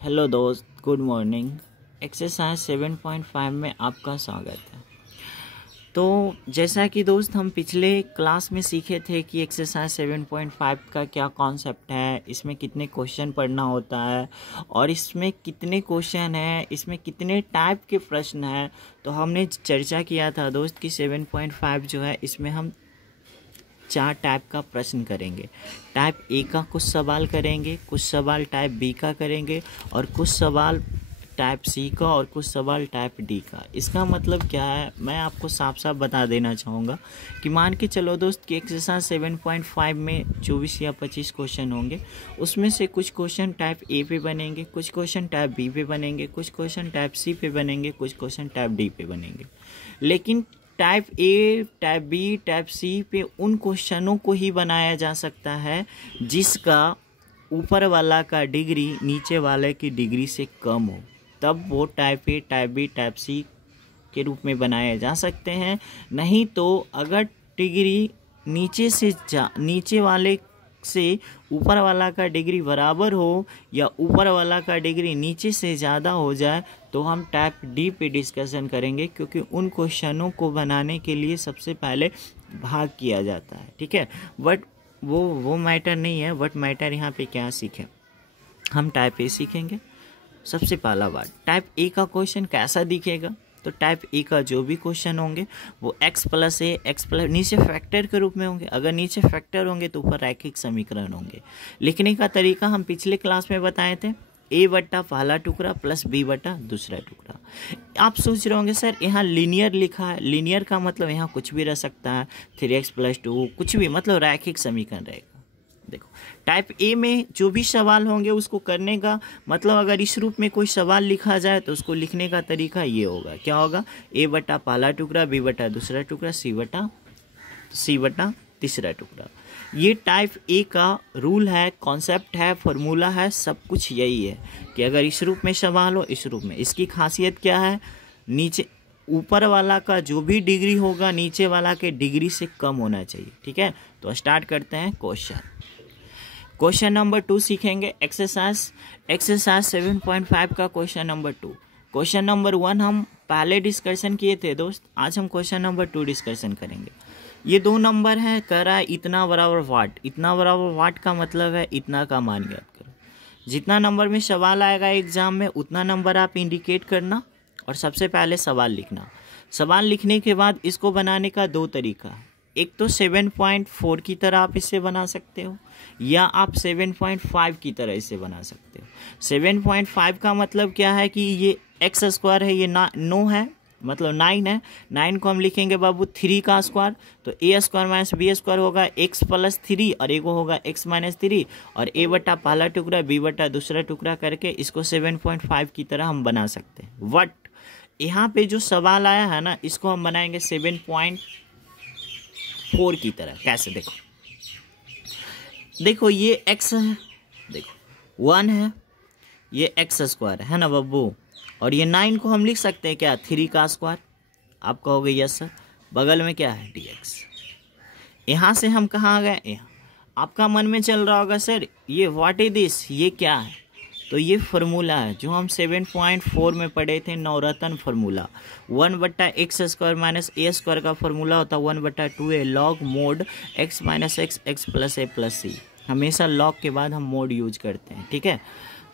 Hello दोस्त, good morning. Exercise 7.5 में आपका स्वागत है। तो जैसा कि दोस्त हम पिछले क्लास में सीखे थे कि एक्सरसाइज 7.5 का क्या कॉन्सेप्ट है, इसमें कितने क्वेश्चन पढ़ना होता है और इसमें कितने क्वेश्चन हैं, इसमें कितने टाइप के प्रश्न हैं। तो हमने चर्चा किया था दोस्त कि 7.5 जो है इसमें हम 4 टाइप का प्रश्न करेंगे। टाइप ए का कुछ सवाल करेंगे, कुछ सवाल टाइप बी का करेंगे और कुछ सवाल टाइप सी का और कुछ सवाल टाइप डी का। इसका मतलब क्या है, मैं आपको साफ साफ बता देना चाहूँगा कि मान के चलो दोस्त कि एक्सरसाइज 7.5 में 24 या 25 क्वेश्चन होंगे। उसमें से कुछ क्वेश्चन टाइप ए पे बनेंगे, कुछ क्वेश्चन टाइप बी पे बनेंगे, कुछ क्वेश्चन टाइप सी पे बनेंगे, कुछ क्वेश्चन टाइप डी पे बनेंगे। लेकिन type A, type B, type C पे उन क्वेश्चनों को ही बनाया जा सकता है जिसका ऊपर वाला का डिग्री नीचे वाले की डिग्री से कम हो, तब वो type A, type B, type C के रूप में बनाए जा सकते हैं। नहीं तो अगर डिग्री नीचे वाले से ऊपर वाला का डिग्री बराबर हो या ऊपर वाला का डिग्री नीचे से ज़्यादा हो जाए तो हम टाइप डी पे डिस्कशन करेंगे, क्योंकि उन क्वेश्चनों को बनाने के लिए सबसे पहले भाग किया जाता है। ठीक है, बट वो मैटर नहीं है। बट मैटर यहाँ पे क्या सीखें, हम टाइप ए सीखेंगे। सबसे पहला बात, टाइप ए का क्वेश्चन कैसा दिखेगा। तो टाइप ए का जो भी क्वेश्चन होंगे वो x प्लस ए, x प्लस नीचे फैक्टर के रूप में होंगे। अगर नीचे फैक्टर होंगे तो ऊपर रैखिक समीकरण होंगे। लिखने का तरीका हम पिछले क्लास में बताए थे, ए बट्टा पहला टुकड़ा प्लस बी बट्टा दूसरा टुकड़ा। आप सोच रहे होंगे सर यहाँ लीनियर लिखा है, लीनियर का मतलब यहाँ कुछ भी रह सकता है, 3x + 2 कुछ भी, मतलब रैखिक समीकरण रहेगा। देखो टाइप ए में जो भी सवाल होंगे उसको करने का मतलब, अगर इस रूप में कोई सवाल लिखा जाए तो उसको लिखने का तरीका ये होगा, क्या होगा, ए बट्टा पहला टुकड़ा, बी बट्टा दूसरा टुकड़ा, सी बट्टा तीसरा टुकड़ा। ये टाइप ए का रूल है, कॉन्सेप्ट है, फॉर्मूला है, सब कुछ यही है कि अगर इस रूप में सवाल हो, इस रूप में। इसकी खासियत क्या है, नीचे ऊपर वाला का जो भी डिग्री होगा नीचे वाला के डिग्री से कम होना चाहिए। ठीक है, तो स्टार्ट करते हैं क्वेश्चन नंबर 2 सीखेंगे। एक्सरसाइज 7.5 का क्वेश्चन नंबर 2। क्वेश्चन नंबर 1 हम पहले डिस्कशन किए थे दोस्त, आज हम क्वेश्चन नंबर 2 डिस्कशन करेंगे। ये 2 नंबर है, कह रहा है इतना बराबर वाट। इतना बराबर वाट का मतलब है इतना का मान ज्ञात करो। जितना नंबर में सवाल आएगा एग्जाम में उतना नंबर आप इंडिकेट करना और सबसे पहले सवाल लिखना। सवाल लिखने के बाद इसको बनाने का 2 तरीका है। एक तो 7.4 की तरह आप इसे बना सकते हो या आप 7.5 की तरह इसे बना सकते हो। 7.5 का मतलब क्या है कि ये एक्स स्क्वायर है, ये 9 है, मतलब 9 है। 9 को हम लिखेंगे बाबू 3 का स्क्वायर, तो ए स्क्वायर माइनस बी स्क्वायर होगा x + 3 और एक होगा x - 3 और ए बट्टा पहला टुकड़ा बी बट्टा दूसरा टुकड़ा करके इसको 7.5 की तरह हम बना सकते हैं। बट यहाँ पे जो सवाल आया है ना, इसको हम बनाएंगे 7.4 की तरह। कैसे, देखो ये x है, देखो 1 है, ये x स्क्वायर है ना बाबू, और ये 9 को हम लिख सकते हैं क्या, 3 का स्क्वायर। आप कहोगे यस सर, बगल में क्या है dx। यहाँ से हम कहाँ आ गए, यहाँ आपका मन में चल रहा होगा सर ये व्हाट इज दिस, ये क्या है। तो ये फार्मूला है जो हम 7.4 में पढ़े थे, नवरत्न फार्मूला। 1/x² माइनस ए स्क्वायर का फार्मूला होता है 1/2a log mod x - x x + a + c। हमेशा लॉग के बाद हम मोड यूज करते हैं। ठीक है,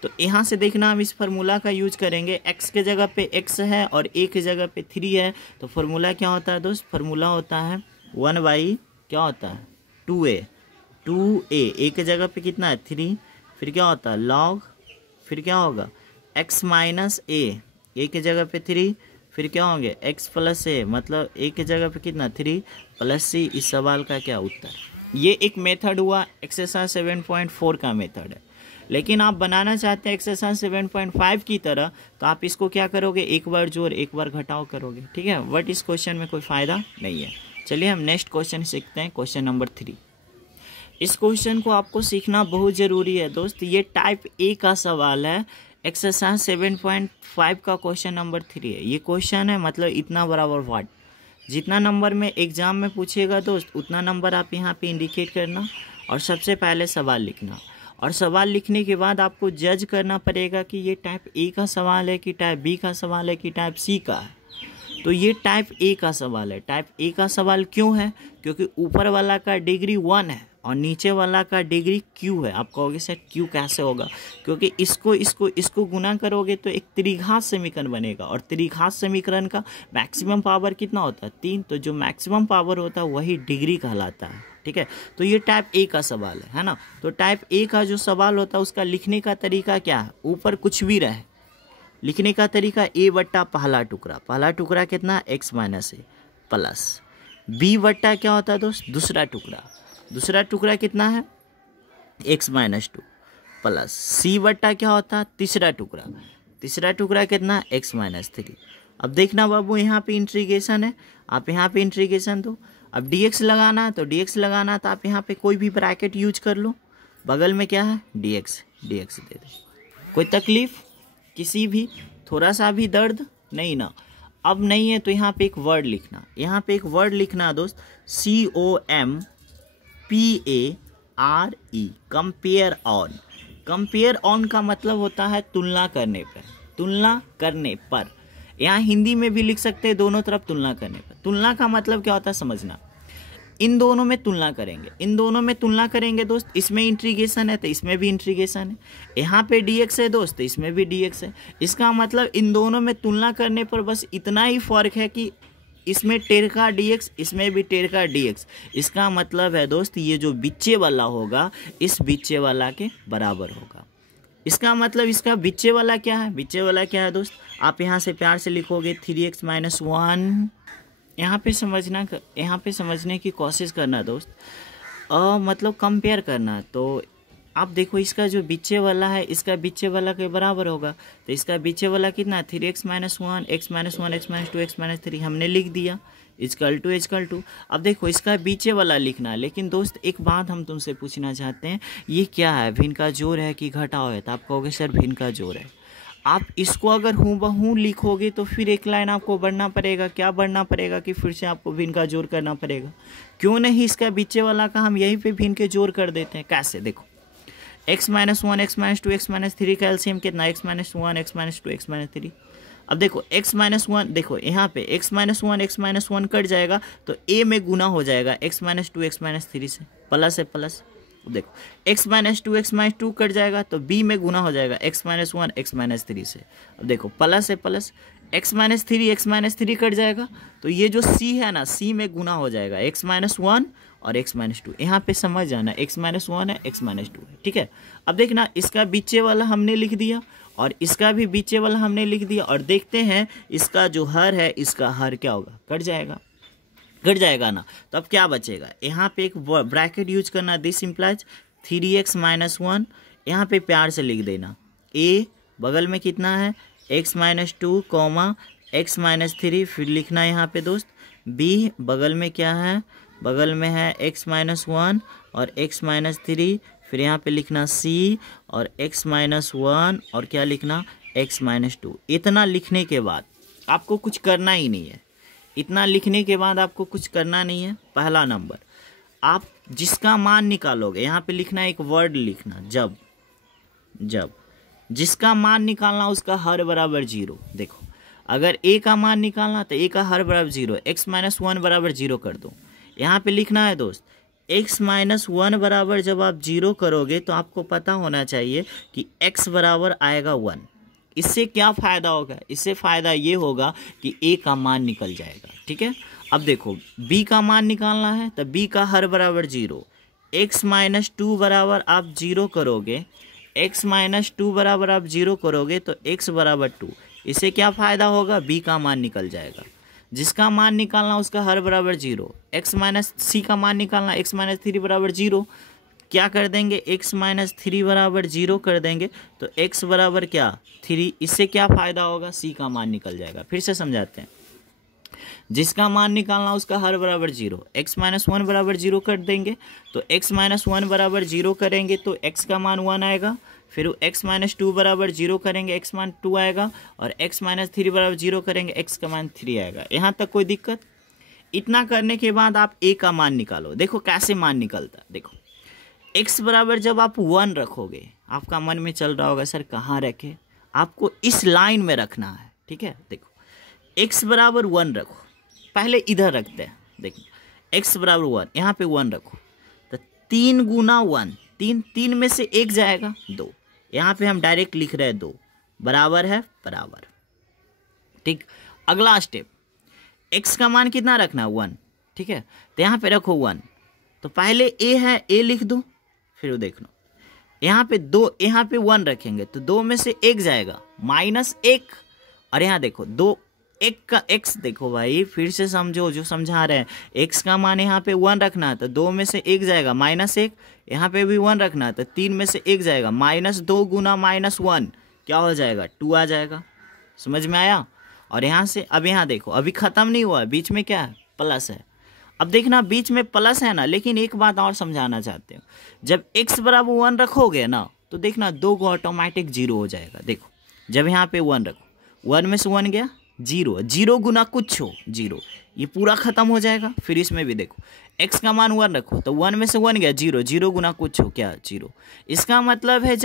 तो यहाँ से देखना हम इस फार्मूला का यूज करेंगे। x के जगह पे x है और a के जगह पे 3 है, तो फार्मूला क्या होता है दोस्त, फार्मूला होता है 1/ क्या होता है 2a। a के जगह पे कितना है 3, फिर क्या होता है log, फिर क्या होगा x - a के जगह पे 3, फिर क्या होंगे x + a, मतलब a के जगह पे कितना 3 + c। इस सवाल का क्या उत्तर। ये एक मेथड हुआ, एक्सरसाइज 7.4 का मेथड है। लेकिन आप बनाना चाहते हैं एक्सरसाइज 7.5 की तरह, तो आप इसको क्या करोगे, एक बार जोड़ एक बार घटाव करोगे। ठीक है, बट इस क्वेश्चन में कोई फ़ायदा नहीं है। चलिए हम नेक्स्ट क्वेश्चन सीखते हैं, क्वेश्चन नंबर 3। इस क्वेश्चन को आपको सीखना बहुत ज़रूरी है दोस्त। ये टाइप ए का सवाल है, एक्सरसाइज 7.5 का क्वेश्चन नंबर 3 है। ये क्वेश्चन है मतलब इतना बराबर वाट। जितना नंबर में एग्जाम में पूछेगा दोस्त उतना नंबर आप यहाँ पे इंडिकेट करना और सबसे पहले सवाल लिखना। और सवाल लिखने के बाद आपको जज करना पड़ेगा कि ये टाइप ए का सवाल है कि टाइप बी का सवाल है कि टाइप सी का है। तो ये टाइप ए का सवाल है। टाइप ए का सवाल क्यों है? क्योंकि ऊपर वाला का डिग्री 1 है और नीचे वाला का डिग्री क्यू है। आप कहोगे सर क्यू कैसे होगा? क्योंकि इसको गुना करोगे तो एक त्रिघात समीकरण बनेगा और त्रिघात समीकरण का मैक्सिमम पावर कितना होता है? 3। तो जो मैक्सिमम पावर होता है वही डिग्री कहलाता है। ठीक है, तो ये टाइप ए का सवाल है ना। तो टाइप ए का जो सवाल होता है उसका लिखने का तरीका क्या है? ऊपर कुछ भी रहे, लिखने का तरीका ए बट्टा पहला टुकड़ा कितना? x माइनस ए प्लस बी बट्टा क्या होता है दोस्त? दूसरा टुकड़ा कितना है? x माइनस 2 प्लस सी बट्टा क्या होता है? तीसरा टुकड़ा कितना? x minus 3। अब देखना बाबू यहाँ पे इंटीग्रेशन है, आप यहाँ पे इंटीग्रेशन दो। अब dx लगाना है तो आप यहाँ पे कोई भी ब्रैकेट यूज कर लो। बगल में क्या है? dx दे दो। कोई तकलीफ किसी भी, थोड़ा सा भी दर्द नहीं ना? अब नहीं है तो यहाँ पे एक वर्ड लिखना, दोस्त, COMPARE, कंपेयर ऑन का मतलब होता है तुलना करने पर। यहाँ हिंदी में भी लिख सकते हैं दोनों तरफ तुलना करने पर। तुलना का मतलब क्या होता है समझना। इन दोनों में तुलना करेंगे दोस्त। इसमें इंटीग्रेशन है तो इसमें भी इंटीग्रेशन है। यहाँ पे dx है दोस्त तो इसमें भी dx है। इसका मतलब इन दोनों में तुलना करने पर बस इतना ही फर्क है कि इसमें टेढ़ का dx, इसमें भी टेढ़ का dx। इसका मतलब है दोस्त ये जो बीचे वाला होगा इस बीचे वाला के बराबर होगा। इसका मतलब इसका बीचे वाला क्या है दोस्त? आप यहाँ से प्यार से लिखोगे 3x माइनस 1। यहाँ पे समझने की कोशिश करना दोस्त। मतलब कंपेयर करना। तो आप देखो इसका जो बीचे वाला है इसका बीचे वाला के बराबर होगा। तो इसका बीचे वाला कितना? 3x minus 1, x minus 1, x minus 2, x minus 3 हमने लिख दिया इजकल टू। अब देखो इसका बीचे वाला लिखना है। लेकिन दोस्त एक बात हम तुमसे पूछना चाहते हैं, ये क्या है? भिन्न का जोड़ है कि घटाव है? तो आप कहोगे सर भिन्न का जोड़ है। आप इसको अगर हूबहू लिखोगे तो फिर एक लाइन आपको बढ़ना पड़ेगा। क्या बढ़ना पड़ेगा? कि फिर से आपको भिन्न का जोड़ करना पड़ेगा। क्यों नहीं इसका बीचे वाला का हम यहीं पे भिन्न के जोड़ कर देते हैं। कैसे? देखो x minus 1, x minus 2, x minus 3 का एलसीएम कितना? x minus 1, x minus 2, x minus 3। अब देखो x माइनस 1, देखो यहाँ पे x माइनस 1 कट जाएगा तो a में गुना हो जाएगा x माइनस 2, x माइनस 3 से, प्लस है प्लस। देखो x माइनस 2 कट जाएगा तो b में गुना हो जाएगा x माइनस 1, x माइनस 3 से। अब देखो प्लस है प्लस, x माइनस 3 कट जाएगा तो ये जो c है ना, c में गुना हो जाएगा x माइनस 1 और x माइनस 2। यहाँ पे समझ जाना x माइनस 1 है, x माइनस 2 है। ठीक है, अब देखना इसका बीचे वाला हमने लिख दिया और इसका भी बीचे वाला हमने लिख दिया और देखते हैं इसका जो हर है इसका हर क्या होगा? कट जाएगा ना। तो अब क्या बचेगा? यहाँ पे एक ब्रैकेट यूज करना, दिस इम्प्लाइज 3x माइनस 1। यहाँ पे प्यार से लिख देना a बगल में कितना है? x minus 2 comma x minus 3। फिर लिखना यहाँ पे दोस्त b बगल में क्या है? बगल में है x माइनस 1 और x माइनस 3। फिर यहाँ पे लिखना c और x माइनस 1 और क्या लिखना? x minus 2। इतना लिखने के बाद आपको कुछ करना ही नहीं है। पहला नंबर आप जिसका मान निकालोगे, यहाँ पे लिखना एक वर्ड लिखना, जब जिसका मान निकालना उसका हर बराबर 0। देखो अगर a का मान निकालना तो a का हर बराबर 0, x माइनस 1 बराबर 0 कर दो। यहाँ पे लिखना है दोस्त x माइनस 1 बराबर जब आप 0 करोगे तो आपको पता होना चाहिए कि x बराबर आएगा 1। इससे क्या फ़ायदा होगा? इससे फ़ायदा ये होगा कि a का मान निकल जाएगा। ठीक है, अब देखो b का मान निकालना है तो b का हर बराबर 0, x माइनस 2 बराबर आप 0 करोगे, x माइनस 2 बराबर आप 0 करोगे तो x बराबर 2। इससे क्या फ़ायदा होगा? b का मान निकल जाएगा। जिसका मान निकालना उसका हर बराबर 0, x माइनस c का मान निकालना x माइनस 3 बराबर 0। क्या कर देंगे? x माइनस 3 बराबर 0 कर देंगे तो x बराबर क्या? 3। इससे क्या फ़ायदा होगा? c का मान निकल जाएगा। फिर से समझाते हैं। जिसका मान निकालना उसका हर बराबर 0, x माइनस 1 बराबर 0 कर देंगे तो x माइनस 1 बराबर 0 करेंगे तो x का मान 1 आएगा। फिर x माइनस 2 बराबर 0 करेंगे, x मान 2 आएगा और x माइनस 3 बराबर 0 करेंगे, x का मान 3 आएगा। यहाँ तक कोई दिक्कत? इतना करने के बाद आप a का मान निकालो। देखो कैसे मान निकलता है। देखो x बराबर जब आप 1 रखोगे, आपका मन में चल रहा होगा सर कहाँ रखे, आपको इस लाइन में रखना है, ठीक है। देखो x बराबर 1 रखो, पहले इधर रखते हैं, देखो x बराबर 1, यहाँ पे 1 रखो, तो 3 गुना 1, 3 में से 1 जाएगा 2, यहाँ पे हम डायरेक्ट लिख रहे हैं 2 बराबर है बराबर, ठीक। अगला स्टेप, x का मान कितना रखना है 1, ठीक है। तो यहाँ पे रखो 1, तो पहले a है, a लिख दो, फिर देख लो यहाँ पे 2, यहाँ पे 1 रखेंगे तो 2 में से 1 जाएगा -1, और यहाँ देखो 2 1 का x, देखो भाई फिर से समझो जो समझा रहे हैं, x का मान यहाँ पे 1 रखना है तो 2 में से 1 जाएगा -1, यहाँ पे भी 1 रखना है तो 3 में से 1 जाएगा, -2 गुना -1 क्या हो जाएगा 2 आ जाएगा, समझ में आया। और यहाँ से अब यहाँ देखो अभी ख़त्म नहीं हुआ, बीच में क्या है प्लस है। अब देखना बीच में प्लस है ना, लेकिन एक बात और समझाना चाहते हो, जब x बराबर 1 रखोगे ना तो देखना 2 को ऑटोमेटिक 0 हो जाएगा। देखो जब यहाँ पे 1 रखो, 1 में से 1 गया 0, 0 गुना कुछ हो 0, ये पूरा ख़त्म हो जाएगा। फिर इसमें भी देखो x का मान 1 रखो तो 1 में से 1 गया 0, 0 गुना कुछ हो क्या 0। इसका मतलब है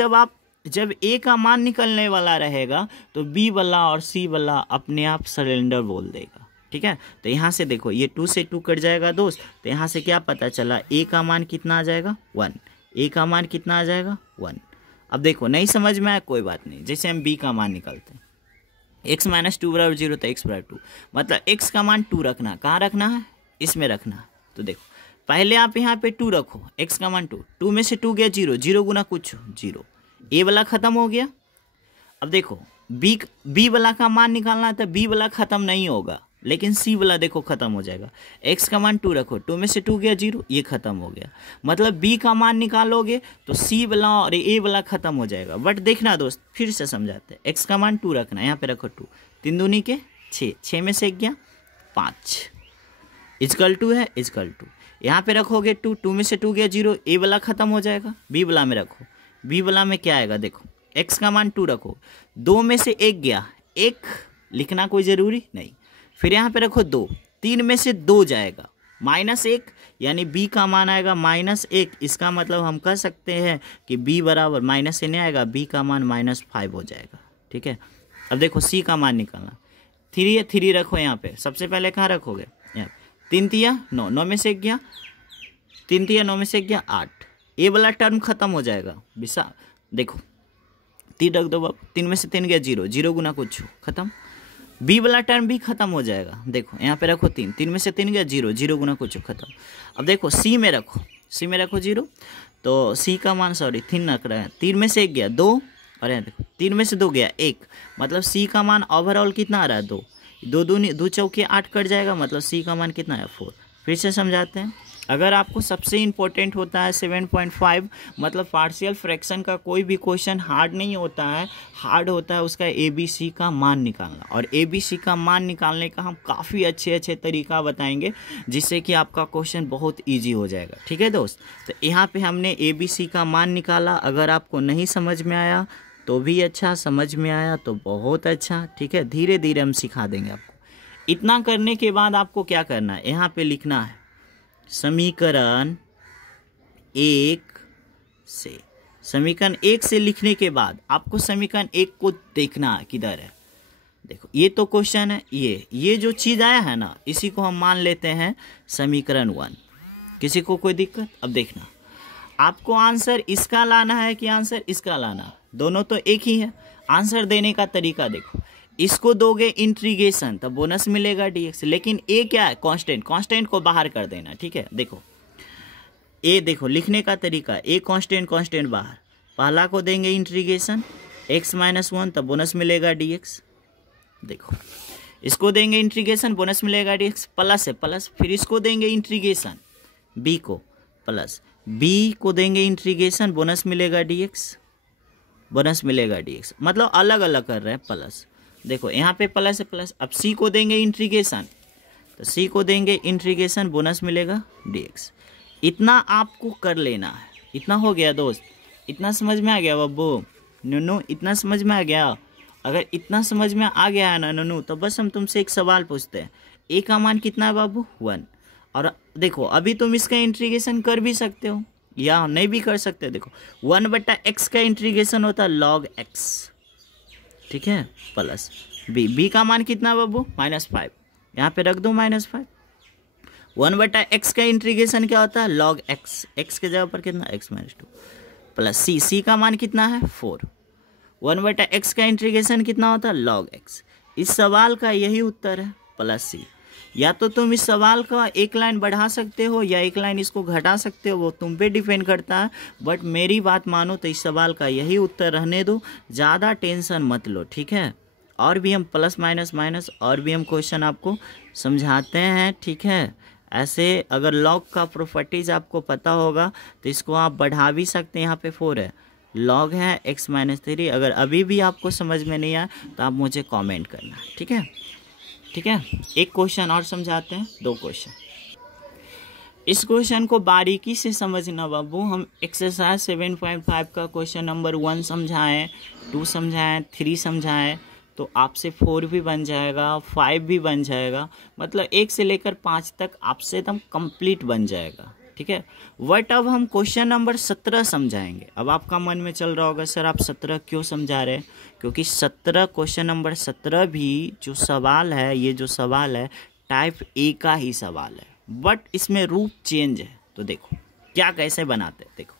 जब a का मान निकलने वाला रहेगा तो b वाला और c वाला अपने आप सरेंडर बोल देगा, ठीक है। तो यहाँ से देखो ये 2 से 2 कट जाएगा दोस्त, तो यहाँ से क्या पता चला a का मान कितना आ जाएगा 1, a का मान कितना आ जाएगा 1। अब देखो नहीं समझ में आया कोई बात नहीं, जैसे हम b का मान निकालते हैं, x - 2 बराबर 0 तो x बराबर 2, मतलब x का मान 2 रखना, कहाँ रखना है इसमें रखना है। तो देखो पहले आप यहाँ पे 2 रखो, x का मान 2, 2 में से 2 गया 0, 0 गुना कुछ 0, a वाला ख़त्म हो गया। अब देखो b वाला का मान निकालना है तो b वाला ख़त्म नहीं होगा, लेकिन c वाला देखो ख़त्म हो जाएगा। x का मान 2 रखो, 2 में से 2 गया 0, ये ख़त्म हो गया, मतलब b का मान निकालोगे तो c वाला और a वाला ख़त्म हो जाएगा। बट देखना दोस्त फिर से समझाते हैं, x का मान 2 रखना, यहाँ पे रखो 2, 3 दूनी के 6, 6 में से 1 गया 5, इजकल टू है इजकल टू, यहाँ पे रखोगे 2, 2 में से 2 गया 0, a वाला ख़त्म हो जाएगा। b वाला में रखो, b वाला में क्या आएगा देखो, x का मान 2 रखो, 2 में से 1 गया 1, लिखना कोई ज़रूरी नहीं, फिर यहाँ पे रखो 2, 3 में से 2 जाएगा -1, यानी b का मान आएगा -1। इसका मतलब हम कह सकते हैं कि b बराबर माइनस से नहीं आएगा, b का मान -5 हो जाएगा, ठीक है। अब देखो c का मान निकालना, 3 है 3 रखो यहाँ पे, सबसे पहले कहाँ रखोगे यहाँ 3 तिया 9, 9 में से 1 गया 3 तिया 9 में से 1 गया 8, ए वाला टर्म खत्म हो जाएगा बिसा, देखो 3 रख दो बाबू, 3 में से 3 गया 0, 0 गुना कुछ खत्म, बी वाला टर्म भी खत्म हो जाएगा। देखो यहाँ पे रखो 3, 3 में से 3 गया 0, 0 गुना कुछ खत्म। अब देखो सी में रखो, सी में रखो 0, तो सी का मान 3 रख रहा है, 3 में से 1 गया 2, और यहाँ देखो 3 में से 2 गया 1, मतलब सी का मान ओवरऑल कितना आ रहा है 2, 2 चौके 8 कट जाएगा, मतलब सी का मान कितना है 4। फिर से समझाते हैं, अगर आपको सबसे इम्पोर्टेंट होता है 7.5, मतलब पार्शियल फ्रैक्शन का कोई भी क्वेश्चन हार्ड नहीं होता है, हार्ड होता है उसका ABC का मान निकालना। और ABC का मान निकालने का हम काफ़ी अच्छे तरीका बताएंगे, जिससे कि आपका क्वेश्चन बहुत इजी हो जाएगा, ठीक है दोस्त। तो यहाँ पे हमने ABC का मान निकाला, अगर आपको नहीं समझ में आया तो भी अच्छा, समझ में आया तो बहुत अच्छा, ठीक है। धीरे धीरे हम सिखा देंगे आपको। इतना करने के बाद आपको क्या करना है, यहाँ पे लिखना है समीकरण 1 से। समीकरण 1 से लिखने के बाद आपको समीकरण 1 को देखना है किधर है। देखो ये तो क्वेश्चन है, ये जो चीज़ आया है ना, इसी को हम मान लेते हैं समीकरण 1। किसी को कोई दिक्कत? अब देखना, आपको आंसर इसका लाना है कि आंसर इसका लाना, दोनों तो एक ही है। आंसर देने का तरीका देखो, इसको दोगे इंटीग्रेशन तो बोनस मिलेगा dx, लेकिन a क्या है कांस्टेंट, कांस्टेंट को बाहर कर देना, ठीक है। देखो a, देखो लिखने का तरीका, a कांस्टेंट, कांस्टेंट बाहर, पहला को देंगे इंटीग्रेशन x - 1 तो बोनस मिलेगा dx। देखो इसको देंगे इंटीग्रेशन, बोनस मिलेगा dx, प्लस है प्लस, फिर इसको देंगे इंटीग्रेशन b को, प्लस b को देंगे इंटीग्रेशन, बोनस मिलेगा dx, बोनस मिलेगा dx, मतलब अलग अलग कर रहे हैं प्लस। देखो यहाँ पे प्लस है प्लस, अब c को देंगे इंटीग्रेशन, तो c को देंगे इंटीग्रेशन, बोनस मिलेगा dx। इतना आपको कर लेना है। इतना हो गया दोस्त, इतना समझ में आ गया बब्बू नन्नू, इतना समझ में आ गया? अगर इतना समझ में आ गया है ना नन्नू, तो बस हम तुमसे एक सवाल पूछते हैं, a का मान कितना है बाबू 1। और देखो अभी तुम इसका इंटीग्रेशन कर भी सकते हो, या नहीं भी कर सकते। देखो 1/x का इंटीग्रेशन होता है log x, ठीक है, प्लस बी का मान कितना बाबू -5, यहाँ पे रख दो -5। 1/x का इंटीग्रेशन क्या होता है log x, x के जगह पर कितना x - 2 प्लस सी का मान कितना है 4। 1/x का इंटीग्रेशन कितना होता है log x। इस सवाल का यही उत्तर है प्लस सी। या तो तुम इस सवाल का एक लाइन बढ़ा सकते हो या एक लाइन इसको घटा सकते हो, वो तुम पे डिपेंड करता है। बट मेरी बात मानो तो इस सवाल का यही उत्तर रहने दो, ज़्यादा टेंशन मत लो, ठीक है। और भी हम प्लस माइनस और भी हम क्वेश्चन आपको समझाते हैं, ठीक है। ऐसे अगर लॉग का प्रॉपर्टीज आपको पता होगा तो इसको आप बढ़ा भी सकते हैं। यहाँ पे 4 है, लॉग है x - 3। अगर अभी भी आपको समझ में नहीं आया तो आप मुझे कमेंट करना, ठीक है, ठीक है। एक क्वेश्चन और समझाते हैं, 2 क्वेश्चन। इस क्वेश्चन को बारीकी से समझना बाबू। हम एक्सरसाइज 7.5 का क्वेश्चन नंबर 1 समझाएं, 2 समझाएं, 3 समझाएं तो आपसे 4 भी बन जाएगा, 5 भी बन जाएगा, मतलब 1 से लेकर 5 तक आपसे एकदम कंप्लीट बन जाएगा, ठीक है। बट अब हम क्वेश्चन नंबर 17 समझाएंगे। अब आपका मन में चल रहा होगा सर आप 17 क्यों समझा रहे हैं, क्योंकि 17 क्वेश्चन नंबर 17 भी जो सवाल है, ये जो सवाल है टाइप ए का ही सवाल है, बट इसमें रूप चेंज है। तो देखो क्या कैसे बनाते हैं। देखो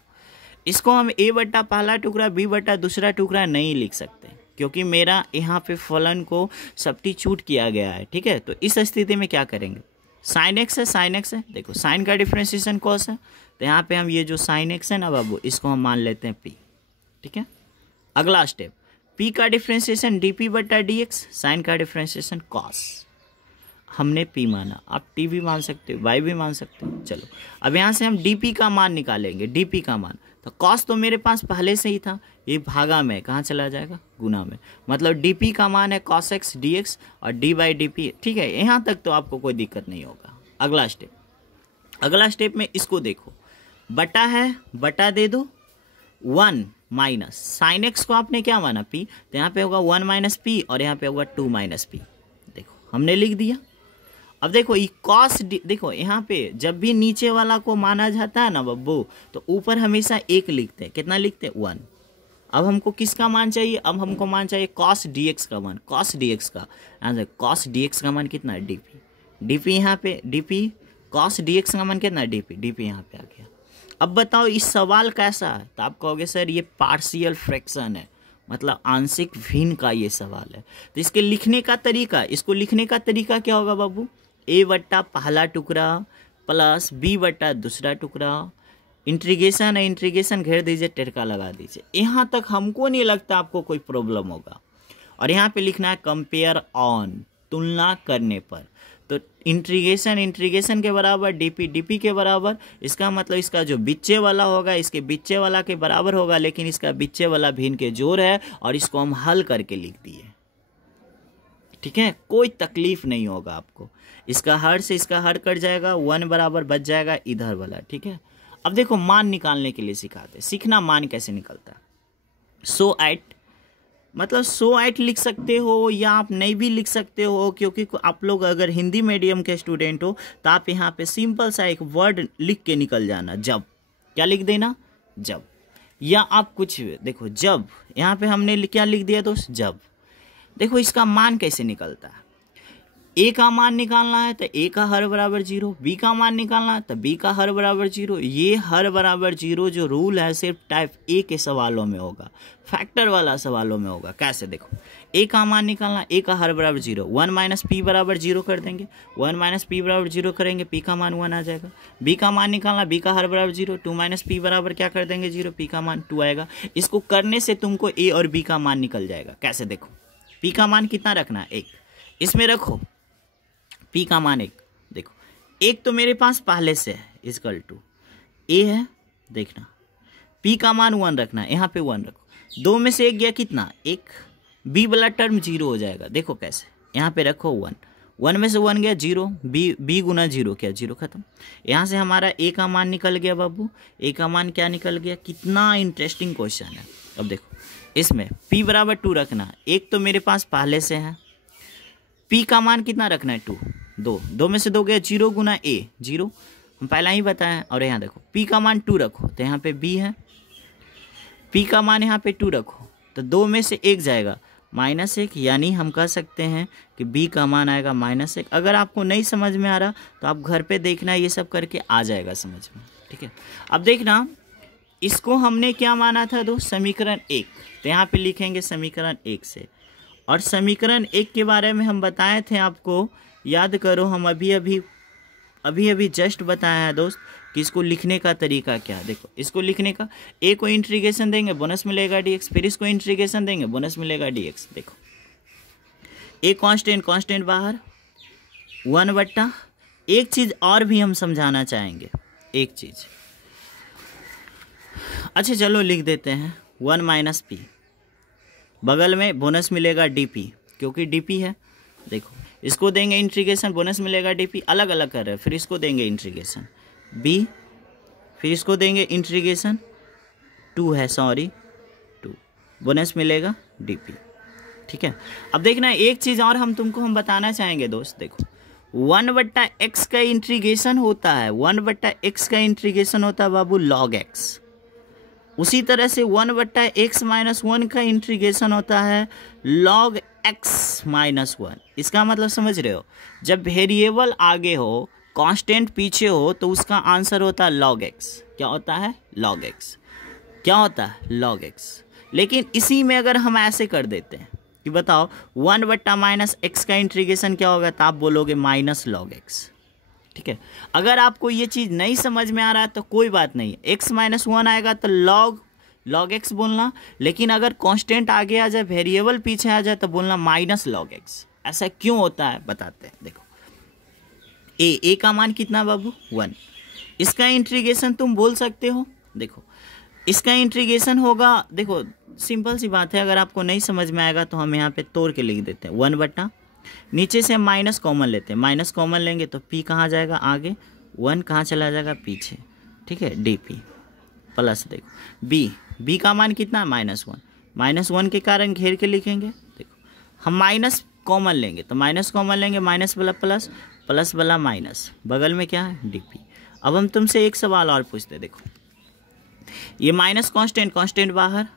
इसको हम ए बट्टा पहला टुकड़ा बी बट्टा दूसरा टुकड़ा नहीं लिख सकते, क्योंकि मेरा यहाँ पे फलन को सब्स्टिट्यूट किया गया है, ठीक है। तो इस स्थिति में क्या करेंगे, साइन एक्स है, साइन एक्स है, देखो साइन का डिफ्रेंशिएशन कॉस है, तो यहाँ पे हम ये जो साइन एक्स है ना बाबू, इसको हम मान लेते हैं पी, ठीक है। अगला स्टेप, पी का डिफ्रेंशिएशन डी पी बटा डी एक्स, साइन का डिफ्रेंशिएशन कॉस, हमने पी माना, आप टी भी मान सकते हो, वाई भी मान सकते हो। चलो अब यहाँ से हम डी पी का मान निकालेंगे, डी पी का मान, तो कॉस तो मेरे पास पहले से ही था, ये भागा में कहाँ चला जाएगा, गुना में, मतलब डी पी का मान है कॉस एक्स डी एक्स और डी बाई डी पी, ठीक है। यहाँ तक तो आपको कोई दिक्कत नहीं होगा। अगला स्टेप, अगला स्टेप में इसको देखो, बटा है, बटा दे दो 1 माइनस साइन एक्स को आपने क्या माना पी, तो यहाँ पे होगा 1 माइनस पी और यहाँ पे होगा 2 माइनस पी, देखो हमने लिख दिया। अब देखो ये कॉस, देखो यहाँ पे जब भी नीचे वाला को माना जाता है ना बब्बू, तो ऊपर हमेशा 1 लिखते हैं, कितना लिखते हैं 1। अब हमको किसका मान चाहिए, अब हमको मान चाहिए कॉस डी एक्स का मान, कॉस डी एक्स का आंसर, कॉस डी एक्स का मान कितना है डीपी, डीपी यहाँ पे डीपी, कॉस डी एक्स का मान कितना है डीपी, डीपी यहाँ पे आ गया। अब बताओ इस सवाल कैसा है, तो आप कहोगे सर ये पार्शियल फ्रैक्शन है, मतलब आंशिक भिन्न का ये सवाल है। तो इसके लिखने का तरीका, इसको लिखने का तरीका क्या होगा बाबू, ए बट्टा पहला टुकड़ा प्लस बी बट्टा दूसरा टुकड़ा, इंटीग्रेशन है, इंटीग्रेशन घेर दीजिए, टिरका लगा दीजिए। यहाँ तक हमको नहीं लगता आपको कोई प्रॉब्लम होगा। और यहाँ पे लिखना है कंपेयर ऑन, तुलना करने पर, तो इंटीग्रेशन, इंटीग्रेशन के बराबर डीपी, डीपी के बराबर, इसका मतलब इसका जो बिच्चे वाला होगा इसके बिच्चे वाला के बराबर होगा, लेकिन इसका बिच्चे वाला भिन्न के जोड़ है और इसको हम हल करके लिख दिए, ठीक है। कोई तकलीफ नहीं होगा आपको, इसका हर से इसका हर कट जाएगा, 1 बराबर बच जाएगा इधर वाला, ठीक है। अब देखो मान निकालने के लिए सिखाते हैं, सीखना मान कैसे निकलता है। सो एट, मतलब सो एट लिख सकते हो या आप नहीं भी लिख सकते हो, क्योंकि आप लोग अगर हिंदी मीडियम के स्टूडेंट हो तो आप यहाँ पे सिंपल सा एक वर्ड लिख के निकल जाना, जब, क्या लिख देना, जब, या आप कुछ देखो जब, यहाँ पे हमने क्या लिख दिया दोस्त, जब। देखो इसका मान कैसे निकलता है, ए का मान निकालना है तो ए का हर बराबर 0, बी का मान निकालना है तो बी का हर बराबर 0। ये हर बराबर 0 जो रूल है सिर्फ टाइप ए के सवालों में होगा, फैक्टर वाला सवालों में होगा। कैसे, देखो ए का मान निकालना, ए का हर बराबर 0, 1 माइनस पी बराबर 0 कर देंगे, 1 माइनस पी बराबर 0 करेंगे, पी का मान 1 आ जाएगा। बी का मान निकालना, बी का हर बराबर 0, 2 माइनस पी बराबर क्या कर देंगे 0, पी का मान 2 आएगा। इसको करने से तुमको ए और बी का मान निकल जाएगा। कैसे, देखो पी का मान कितना रखना है 1, इसमें रखो पी का मान 1, देखो 1 तो मेरे पास पहले से है, इक्वल टू ए है, देखना पी का मान 1 रखना है, यहाँ पे 1 रखो, 2 में से 1 गया कितना 1, बी वाला टर्म 0 हो जाएगा। देखो कैसे, यहाँ पे रखो 1, 1 में से 1 गया 0, बी गुना 0 क्या 0 खत्म। यहाँ से हमारा ए का मान निकल गया बाबू, ए का मान क्या निकल गया, कितना इंटरेस्टिंग क्वेश्चन है। अब देखो इसमें p बराबर 2 रखना, 1 तो मेरे पास पहले से है, p का मान कितना रखना है 2, 2 में से 2 गया 0 गुना a 0, हम पहला ही बताएं। और यहाँ देखो p का मान 2 रखो तो यहाँ पे b है, p का मान यहाँ पे 2 रखो तो 2 में से 1 जाएगा -1, यानी हम कह सकते हैं कि b का मान आएगा -1। अगर आपको नहीं समझ में आ रहा तो आप घर पे देखना, ये सब करके आ जाएगा समझ में, ठीक है। अब देखना इसको हमने क्या माना था दोस्त, समीकरण 1, तो यहाँ पे लिखेंगे समीकरण 1 से। और समीकरण 1 के बारे में हम बताए थे आपको, याद करो, हम अभी जस्ट बताया है दोस्त कि इसको लिखने का तरीका क्या है। देखो इसको लिखने का, ए को इंटीग्रेशन देंगे बोनस मिलेगा dx, फिर इसको इंटीग्रेशन देंगे बोनस मिलेगा dx। देखो ए कांस्टेंट बाहर 1/, एक चीज़ और भी हम समझाना चाहेंगे, एक चीज़। अच्छा चलो लिख देते हैं 1 - p, बगल में बोनस मिलेगा dp, क्योंकि dp है। देखो इसको देंगे इंटीग्रेशन बोनस मिलेगा dp, अलग अलग कर रहे हैं, फिर इसको देंगे इंटीग्रेशन b, फिर इसको देंगे इंटीग्रेशन 2 है, सॉरी 2, बोनस मिलेगा dp, ठीक है। अब देखना एक चीज़ और हम बताना चाहेंगे दोस्त। देखो 1/x का इंटीग्रेशन होता है, 1/x का इंटीग्रेशन होता है बाबू log x। उसी तरह से 1/x - 1 का इंटीग्रेशन होता है log x - 1। इसका मतलब समझ रहे हो, जब वेरिएबल आगे हो कांस्टेंट पीछे हो तो उसका आंसर होता है log x। क्या होता है log x, क्या होता है log x। लेकिन इसी में अगर हम ऐसे कर देते हैं कि बताओ 1/- x का इंटीग्रेशन क्या होगा, तो आप बोलोगे -log x, ठीक है। अगर आपको ये चीज़ नहीं समझ में आ रहा है तो कोई बात नहीं, x - 1 आएगा तो log x बोलना, लेकिन अगर कांस्टेंट आगे आ जाए, वेरिएबल पीछे आ जाए तो बोलना -log x। ऐसा क्यों होता है बताते हैं। देखो a का मान कितना बाबू 1, इसका इंटीग्रेशन तुम बोल सकते हो। देखो इसका इंटीग्रेशन होगा, देखो सिंपल सी बात है, अगर आपको नहीं समझ में आएगा तो हम यहाँ पे तोड़ के लिख देते हैं 1/, नीचे से माइनस कॉमन लेते हैं, माइनस कॉमन लेंगे तो p कहाँ जाएगा आगे, 1 कहाँ चला जाएगा पीछे, ठीक है, dp प्लस देखो b का मान कितना -1, -1 के कारण घेर के लिखेंगे। देखो हम माइनस कॉमन लेंगे तो माइनस कॉमन लेंगे, माइनस वाला प्लस, प्लस वाला माइनस, बगल में क्या है dp। अब हम तुमसे एक सवाल और पूछते हैं। देखो ये माइनस कांस्टेंट बाहर,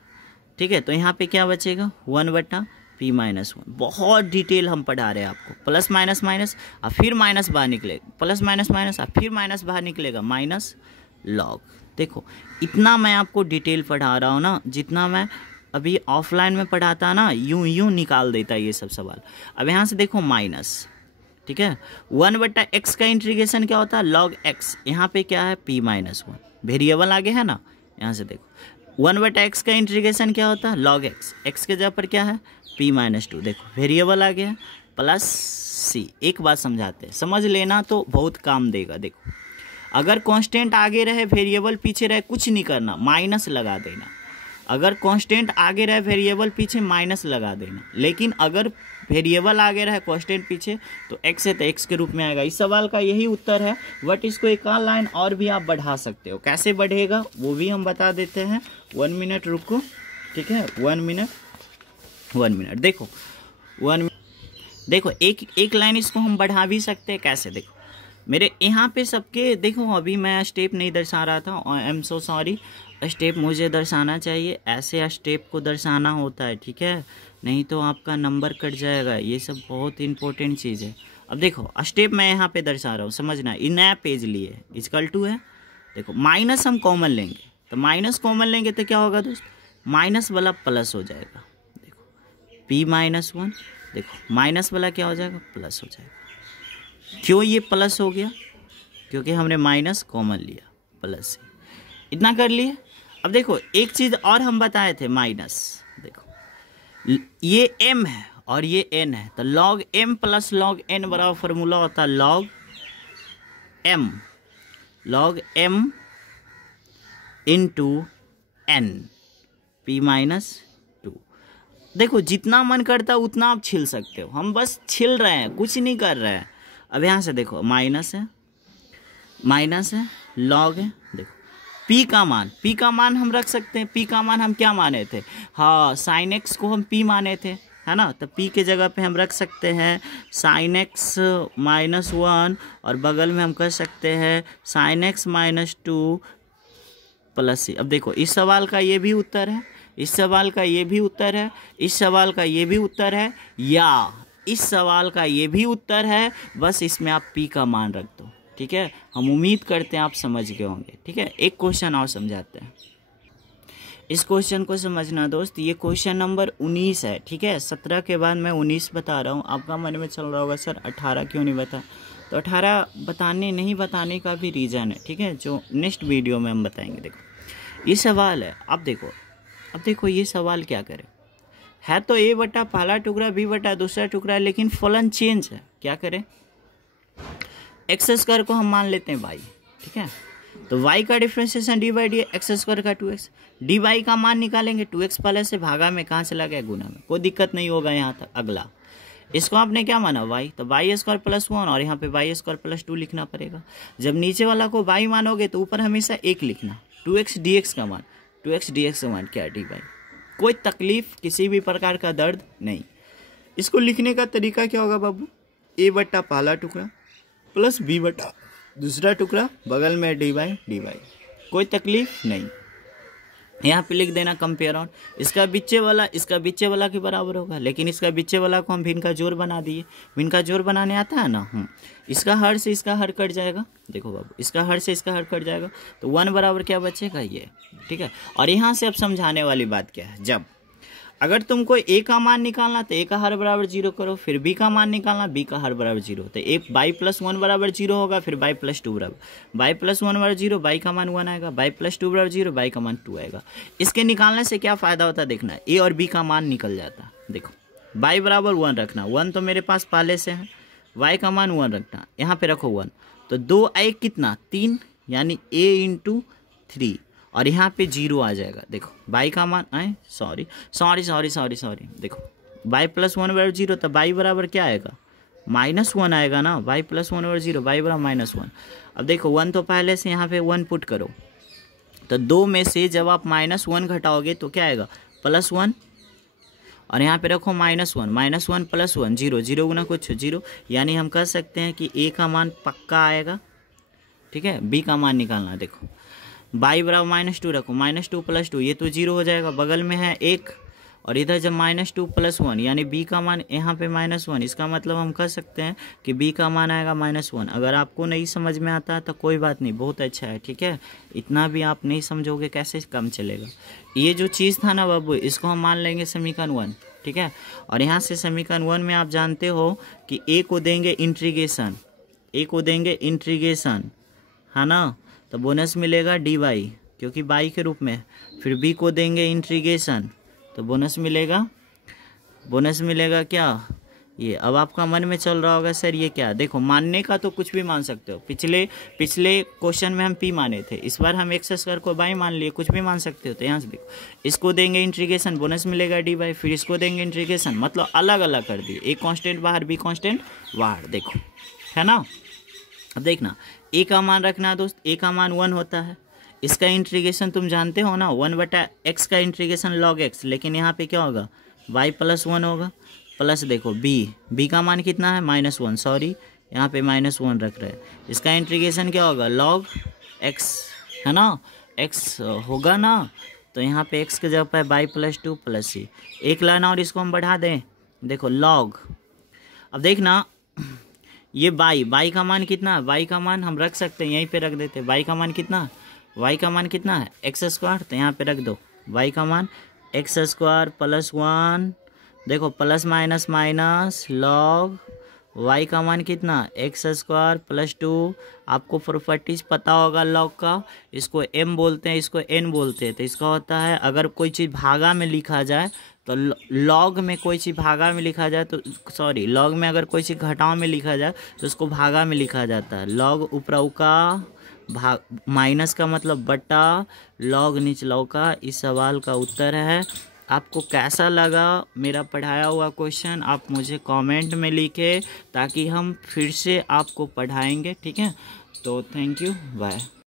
ठीक है, तो यहाँ पे क्या बचेगा 1/p - 1। बहुत डिटेल हम पढ़ा रहे हैं आपको, प्लस माइनस माइनस और फिर माइनस बाहर निकलेगा, प्लस माइनस माइनस और फिर माइनस बाहर निकलेगा, -log। देखो इतना मैं आपको डिटेल पढ़ा रहा हूँ ना, जितना मैं अभी ऑफलाइन में पढ़ाता ना, यूं निकाल देता ये सब सवाल। अब यहाँ से देखो माइनस, ठीक है, 1/x का इंटीग्रेशन क्या होता है log x, यहाँ पे क्या है p - 1, वेरिएबल आगे है ना। यहाँ से देखो 1/x का इंटीग्रेशन क्या होता है log x के जगह पर क्या है p - 2, देखो वेरिएबल आ गया प्लस c। एक बात समझाते हैं, समझ लेना तो बहुत काम देगा। देखो अगर कांस्टेंट आगे रहे वेरिएबल पीछे रहे, कुछ नहीं करना, माइनस लगा देना। अगर कांस्टेंट आगे रहे वेरिएबल पीछे, माइनस लगा देना। लेकिन अगर वेरिएबल आगे रहे कांस्टेंट पीछे तो x है तो x के रूप में आएगा। इस सवाल का यही उत्तर है, बट इसको एक लाइन और भी आप बढ़ा सकते हो। कैसे बढ़ेगा वो भी हम बता देते हैं। 1 मिनट रुको, ठीक है, 1 मिनट देखो 1 मिनट। देखो एक लाइन इसको हम बढ़ा भी सकते हैं। कैसे, देखो मेरे यहाँ पे सबके, देखो अभी मैं स्टेप नहीं दर्शा रहा था, I am so sorry. Step मुझे दर्शाना चाहिए, ऐसे स्टेप को दर्शाना होता है, ठीक है, नहीं तो आपका नंबर कट जाएगा। ये सब बहुत इंपॉर्टेंट चीज़ है। अब देखो स्टेप मैं यहाँ पे दर्शा रहा हूँ, समझना। ये नया पेज लिए = है। देखो माइनस हम कॉमन लेंगे, तो माइनस कॉमन लेंगे तो क्या होगा दोस्त, माइनस वाला प्लस हो जाएगा। देखो p - 1, देखो माइनस वाला क्या हो जाएगा, प्लस हो जाएगा। क्यों ये प्लस हो गया, क्योंकि हमने माइनस कॉमन लिया, प्लस से इतना कर लिए। अब देखो एक चीज़ और हम बताए थे, माइनस, देखो ये m है और ये n है, तो log m + log n बराबर फार्मूला होता है log m into n p - 2। देखो जितना मन करता है उतना आप छिल सकते हो, हम बस छिल रहे हैं, कुछ नहीं कर रहे हैं। अब यहाँ से देखो माइनस है log है, देखो p का मान हम रख सकते हैं। p का मान हम क्या माने थे, हाँ sin x को हम p माने थे, है ना। तो p के जगह पे हम रख सकते हैं sin x -1 और बगल में हम कर सकते हैं sin x -2 प्लस c। अब देखो इस सवाल का ये भी उत्तर है, इस सवाल का ये भी उत्तर है, इस सवाल का ये भी उत्तर है, या इस सवाल का ये भी उत्तर है। बस इसमें आप p का मान रख दो, ठीक है। हम उम्मीद करते हैं आप समझ गए होंगे, ठीक है। एक क्वेश्चन और समझाते हैं। इस क्वेश्चन को समझना दोस्त, ये क्वेश्चन नंबर 19 है, ठीक है। 17 के बाद मैं 19 बता रहा हूँ। आपका मन में चल रहा होगा सर 18 क्यों नहीं बता, तो 18 नहीं बताने का भी रीज़न है, ठीक है, जो नेक्स्ट वीडियो में हम बताएंगे। देखो ये सवाल है, अब देखो ये सवाल क्या करे, है तो a बटा पहला टुकड़ा b बटा दूसरा टुकड़ा, लेकिन फलन चेंज है। क्या करें, एक्स स्क्वायर को हम मान लेते हैं y, ठीक है। तो y का differentiation D by D x square का 2x, डी वाई का मान निकालेंगे, 2x पहले से भागा में कहाँ चला गया, गुना में, कोई दिक्कत नहीं होगा यहाँ तक। अगला इसको आपने क्या माना y, तो वाई स्क्वायर प्लस 1 और यहाँ पे वाई स्क्वायर प्लस 2 लिखना पड़ेगा। जब नीचे वाला को y मानोगे तो ऊपर हमेशा 1 लिखना, 2x dx का मान, 2x dx का मान क्या, डी वाई। कोई तकलीफ, किसी भी प्रकार का दर्द नहीं। इसको लिखने का तरीका क्या होगा बाबू, a बट्टा पहला टुकड़ा प्लस b बट्टा दूसरा टुकड़ा, बगल में डी वाई, कोई तकलीफ नहीं। यहाँ पे लिख देना कंपेयर ऑन, इसका बीचे वाला के बराबर होगा, लेकिन इसका बीचे वाला को हम भिन्न का जोड़ बना दिए। भिन्न का जोड़ बनाने आता है ना, इसका हर से इसका हर कट जाएगा। देखो बाबू, इसका हर से इसका हर कट जाएगा, तो 1 बराबर क्या बचेगा, ये, ठीक है। और यहाँ से अब समझाने वाली बात क्या है, जब अगर तुमको a का मान निकालना तो a का हर बराबर 0 करो, फिर b का मान निकालना, b का हर बराबर 0, तो a y प्लस 1 बराबर 0 होगा, फिर y प्लस 2 बराबर, y प्लस 1 बराबर 0, y का मान 1 आएगा, y प्लस 2 बराबर 0, y का मान 2 आएगा। इसके निकालने से क्या फ़ायदा होता है, देखना, a और b का मान निकल जाता। देखो y बराबर 1 रखना, 1 तो मेरे पास पहले से है, y का मान 1 रखना, यहाँ पे रखो 1, तो 2 आए कितना, 3, यानी a इंटू 3, और यहाँ पे 0 आ जाएगा। देखो y का मान आए, सॉरी, देखो y प्लस 1 बराबर 0, तो y बराबर क्या आएगा, -1 आएगा ना, y प्लस 1 बराबर 0, y बराबर -1। अब देखो 1 तो पहले से यहाँ पे 1 पुट करो, तो 2 में से जब आप -1 घटाओगे तो क्या आएगा, +1, और यहाँ पे रखो -1 प्लस 1, 0 गुना कुछ 0, यानी हम कह सकते हैं कि a का मान पक्का आएगा, ठीक है। b का मान निकालना, देखो y बराबर -2 रखो, -2 प्लस 2, ये तो 0 हो जाएगा, बगल में है 1, और इधर जब -2 प्लस 1, यानी b का मान यहाँ पे -1, इसका मतलब हम कह सकते हैं कि b का मान आएगा -1। अगर आपको नहीं समझ में आता तो कोई बात नहीं, बहुत अच्छा है, ठीक है। इतना भी आप नहीं समझोगे कैसे काम चलेगा। ये जो चीज़ था ना बाबू, इसको हम मान लेंगे समीकरण 1, ठीक है। और यहाँ से समीकरण 1 में आप जानते हो कि a को देंगे इंटीग्रेशन, है ना, तो बोनस मिलेगा डी वाई, क्योंकि बाई के रूप में। फिर b को देंगे इंटीग्रेशन, तो बोनस मिलेगा क्या, ये। अब आपका मन में चल रहा होगा सर ये क्या, देखो मानने का तो कुछ भी मान सकते हो। पिछले क्वेश्चन में हम p माने थे, इस बार हम एक्स स्क्वायर को बाई मान लिए, कुछ भी मान सकते हो। तो यहाँ से देखो, इसको देंगे इंटीग्रेशन, बोनस मिलेगा डी वाई, फिर इसको देंगे इंटीग्रेशन, मतलब अलग अलग कर दिए, a कांस्टेंट बाहर, b कांस्टेंट बाहर, देखो, है ना। अब देखना, a का मान रखना दोस्त, a का मान 1 होता है, इसका इंटीग्रेशन तुम जानते हो ना, 1 बटा x का इंटीग्रेशन log x, लेकिन यहाँ पे क्या होगा, y प्लस 1 होगा, प्लस देखो b का मान कितना है, -1, सॉरी यहाँ पे -1 रख रहे हैं, इसका इंटीग्रेशन क्या होगा, log x, है ना, x होगा ना, तो यहाँ पे x के जगह पर y प्लस 2 प्लस c, एक लाना और इसको हम बढ़ा दें, देखो log। अब देखना, ये y का मान कितना है, y का मान हम रख सकते हैं, यहीं पे रख देते हैं, y का मान कितना है, एक्स स्क्वायर, तो यहाँ पे रख दो y का मान एक्स स्क्वायर प्लस 1, देखो प्लस माइनस log y का मान कितना, एक्स स्क्वायर प्लस 2। आपको प्रॉपर्टीज पता होगा लॉग का, इसको m बोलते हैं, इसको n बोलते हैं। तो इसका होता है, अगर कोई चीज़ भागा में लिखा जाए तो लॉग में कोई चीज़ भागा में लिखा जाए तो सॉरी, लॉग में अगर कोई चीज़ घटाव में लिखा जाए तो उसको भागा में लिखा जाता है। लॉग ऊपराऊ का भाग, माइनस का मतलब बटा, लॉग निचलाऊ का। इस सवाल का उत्तर है। आपको कैसा लगा मेरा पढ़ाया हुआ क्वेश्चन, आप मुझे कमेंट में लिखें, ताकि हम फिर से आपको पढ़ाएंगे, ठीक है। तो थैंक यू, बाय।